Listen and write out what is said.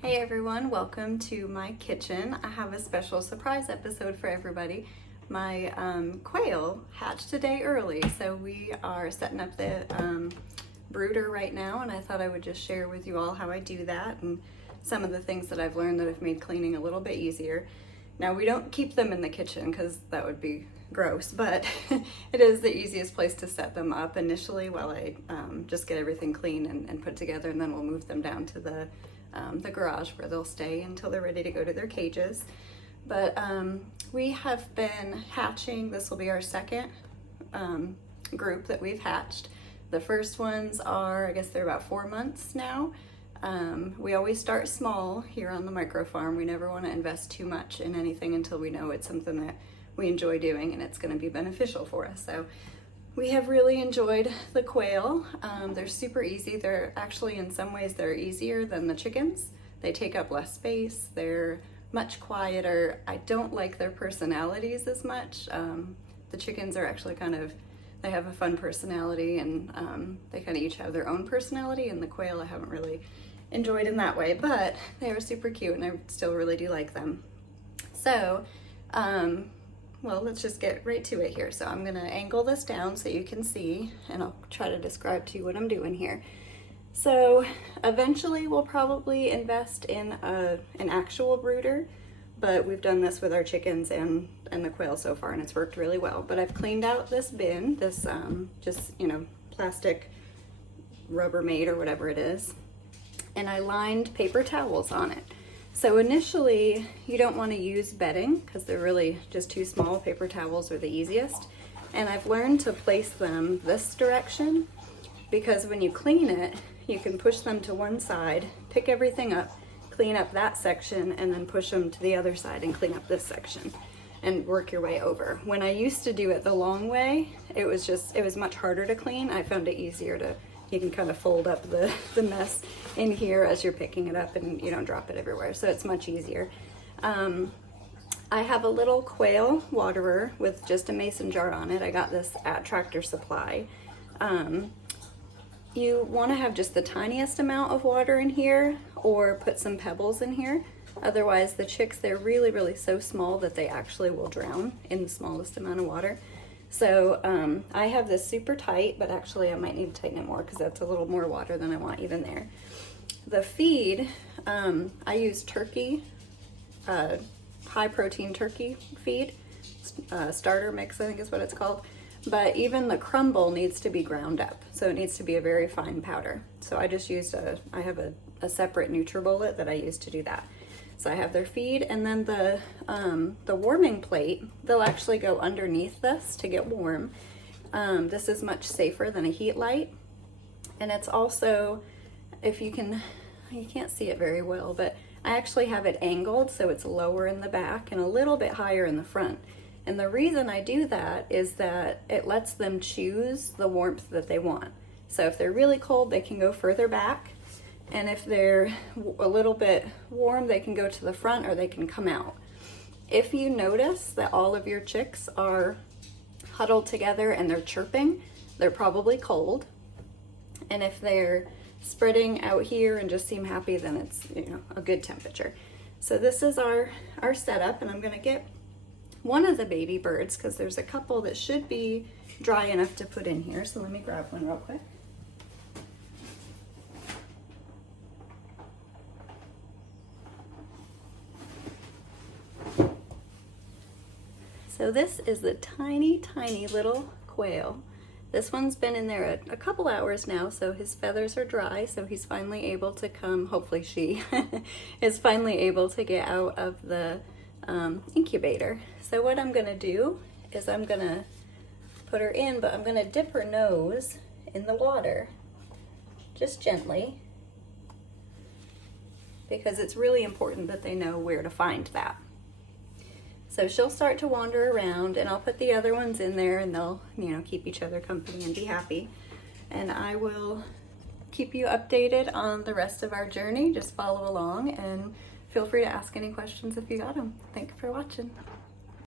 Hey everyone, welcome to my kitchen. I have a special surprise episode for everybody. My quail hatched a day early, so we are setting up the brooder right now, and I thought I would just share with you all how I do that and some of the things that I've learned that have made cleaning a little bit easier. Now, we don't keep them in the kitchen because that would be gross, but it is the easiest place to set them up initially while I just get everything clean and put together, and then we'll move them down to the garage where they'll stay until they're ready to go to their cages. But we have been hatching. This will be our second group that we've hatched. The first ones are, I guess they're about 4 months now. We always start small here on the micro farm. We never want to invest too much in anything until we know it's something that we enjoy doing and it's going to be beneficial for us. So we have really enjoyed the quail. They're super easy. They're actually, in some ways, they're easier than the chickens. They take up less space. They're much quieter. I don't like their personalities as much. The chickens are actually they have a fun personality, and they kind of each have their own personality, and the quail I haven't really enjoyed in that way, but they are super cute and I still really do like them. So, well, let's just get right to it here. So I'm gonna angle this down so you can see, and I'll try to describe to you what I'm doing here. So eventually we'll probably invest in an actual brooder, but we've done this with our chickens and the quail so far, and it's worked really well. But I've cleaned out this bin, this just, plastic Rubbermaid or whatever it is, and I lined paper towels on it. So initially, you don't want to use bedding because they're really just too small. Paper towels are the easiest. And I've learned to place them this direction because when you clean it, you can push them to one side, pick everything up, clean up that section, and then push them to the other side and clean up this section and work your way over. When I used to do it the long way, it was much harder to clean. I found it easier you can kind of fold up the mess in here as you're picking it up, and you don't drop it everywhere, so it's much easier. I have a little quail waterer with just a mason jar on it. I got this at Tractor Supply. You want to have just the tiniest amount of water in here, or put some pebbles in here. Otherwise, the chicks, they're really, really so small that they actually will drown in the smallest amount of water. So I have this super tight, but actually I might need to tighten it more because that's a little more water than I want even there. The feed, I use turkey, high protein turkey feed, starter mix I think is what it's called. But even the crumble needs to be ground up, so it needs to be a very fine powder. So I just used I have a separate NutriBullet that I use to do that. So I have their feed, and then the warming plate, they'll actually go underneath this to get warm. This is much safer than a heat light. And it's also, you can't see it very well, but I actually have it angled so it's lower in the back and a little bit higher in the front. And the reason I do that is that it lets them choose the warmth that they want. So if they're really cold, they can go further back. And if they're a little bit warm, they can go to the front or they can come out. If you notice that all of your chicks are huddled together and they're chirping, they're probably cold. And if they're spreading out here and just seem happy, then it's a good temperature. So this is our setup, and I'm gonna get one of the baby birds because there's a couple that should be dry enough to put in here. So let me grab one real quick. So this is the tiny, tiny little quail. This one's been in there a couple hours now, so his feathers are dry, so he's finally able to come, hopefully she is finally able to get out of the incubator. So what I'm gonna do is I'm gonna put her in, but I'm gonna dip her nose in the water, just gently, because it's really important that they know where to find that. So she'll start to wander around, and I'll put the other ones in there, and they'll, keep each other company and be happy. And I will keep you updated on the rest of our journey. Just follow along and feel free to ask any questions if you got them. Thank you for watching.